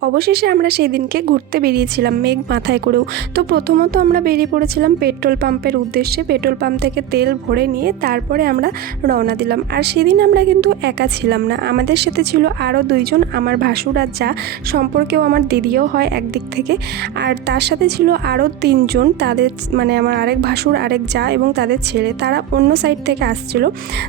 অবশেষে আমরা সেই দিনকে ঘুরতে বেরিয়েছিলাম মেঘ মাথায় করেও। তো প্রথমত আমরা বেরিয়ে পড়েছিলাম পেট্রোল পাম্পের উদ্দেশ্যে। পেট্রোল পাম্প থেকে তেল ভরে নিয়ে তারপরে আমরা রওনা দিলাম। আর সেদিন আমরা কিন্তু একা ছিলাম না, আমাদের সাথে ছিল আরও দুইজন, আমার ভাসুর আর যা, সম্পর্কেও আমার দিদিও হয় একদিক থেকে। আর তার সাথে ছিল আরও তিনজন, তাদের মানে আমার আরেক ভাসুর আরেক যা এবং তাদের ছেলে, তারা অন্য সাইড থেকে আসছিল।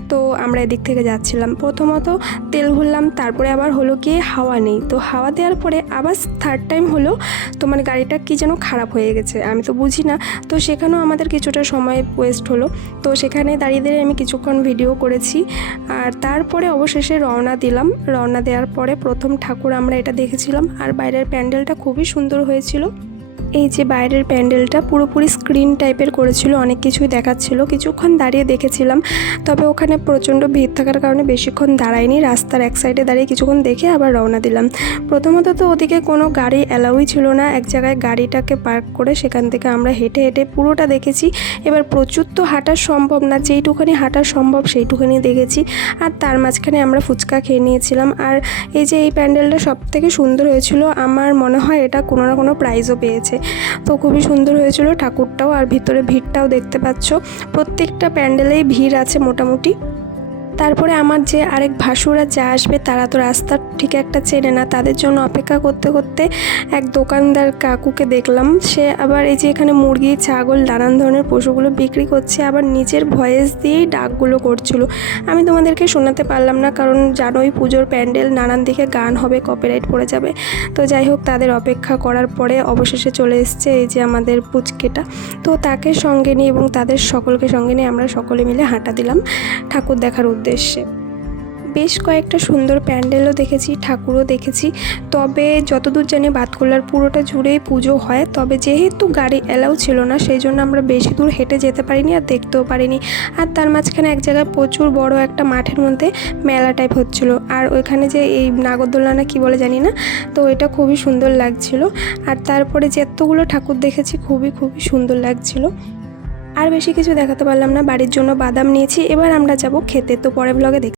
তো আমরা এদিক থেকে যাচ্ছিলাম। প্রথমত তেল ভরলাম, তারপরে আবার হলো গিয়ে হাওয়া নেই। তো হাওয়া দেওয়ার পরে আবার থার্ড টাইম হলো তো মানে গাড়িটা কি যেন খারাপ হয়ে গেছে, আমি তো বুঝি না। তো সেখানেও আমাদের কিছুটা সময় ওয়েস্ট হলো। তো সেখানে দাঁড়িয়ে দাঁড়িয়ে আমি কিছুক্ষণ ভিডিও করেছি। আর তারপরে অবশেষে রওনা দিলাম। রওনা দেওয়ার পরে প্রথম ঠাকুর আমরা এটা দেখেছিলাম। আর বাইরের প্যান্ডেলটা খুবই সুন্দর হয়েছিল। এই যে বাইরের প্যান্ডেলটা পুরোপুরি স্ক্রিন টাইপের করেছিল, অনেক কিছুই দেখাচ্ছিল। কিছুক্ষণ দাঁড়িয়ে দেখেছিলাম, তবে ওখানে প্রচণ্ড ভিড় থাকার কারণে বেশিক্ষণ দাঁড়াইনি। রাস্তার এক সাইডে দাঁড়িয়ে কিছুক্ষণ দেখে আবার রওনা দিলাম। প্রথমত তো ওদিকে কোনো গাড়ি অ্যালাউই ছিল না। এক জায়গায় গাড়িটাকে পার্ক করে সেখান থেকে আমরা হেঁটে হেঁটে পুরোটা দেখেছি। এবার প্রচুর তো হাঁটা সম্ভব না, যেইটুখানি হাঁটা সম্ভব সেইটুখানি দেখেছি। আর তার মাঝখানে আমরা ফুচকা খেয়ে নিয়েছিলাম। আর এই যে এই প্যান্ডেলটা সবথেকে সুন্দর হয়েছিল, আমার মনে হয় এটা কোনো না কোনো প্রাইজও পেয়েছে। তো খুবই সুন্দর হয়েছিল ঠাকুরটাও। আর ভিতরে ভিড়টাও দেখতে পাচ্ছ, প্রত্যেকটা প্যান্ডেলেই ভিড় আছে মোটামুটি। তারপরে আমার যে আরেক ভাসুরা যা আসবে, তারা তো রাস্তা ঠিক একটা চেনে না, তাদের জন্য অপেক্ষা করতে করতে এক দোকানদার কাকুকে দেখলাম। সে আবার এই যে এখানে মুরগি, ছাগল, নানান ধরনের পশুগুলো বিক্রি করছে, আবার নিজের ভয়েস দিয়েই ডাকগুলো করছিল। আমি তোমাদেরকে শোনাতে পারলাম না, কারণ জানোই পুজোর প্যান্ডেল, নানান দিকে গান হবে, কপিরাইট পড়ে যাবে। তো যাই হোক, তাদের অপেক্ষা করার পরে অবশেষে চলে এসছে এই যে আমাদের পুচকেটা। তো তাকে সঙ্গে নিয়ে এবং তাদের সকলকে সঙ্গে নিয়ে আমরা সকলে মিলে হাঁটা দিলাম ঠাকুর দেখার উদ্দেশ্যে। বেশ কয়েকটা সুন্দর প্যান্ডেলও দেখেছি, ঠাকুরও দেখেছি। তবে যতদূর জানি বাতকুল্লার পুরোটা জুড়েই পুজো হয়। তবে যেহেতু গাড়ি অ্যালাউ ছিল না, সেই জন্য আমরা বেশি দূর হেঁটে যেতে পারিনি আর দেখতেও পারিনি। আর তার মাঝখানে এক জায়গায় প্রচুর বড় একটা মাঠের মধ্যে মেলা টাইপ হচ্ছিল। আর ওইখানে যে এই নাগরদোলনা না কী বলে জানি না, তো এটা খুবই সুন্দর লাগছিল। আর তারপরে যেতগুলো ঠাকুর দেখেছি খুবই সুন্দর লাগছিল। আর বেশি কিছু দেখাতে পারলাম না, বাড়ির জন্য বাদাম নিয়েছি। এবার আমরা যাব খেতে। তো পরের ব্লগে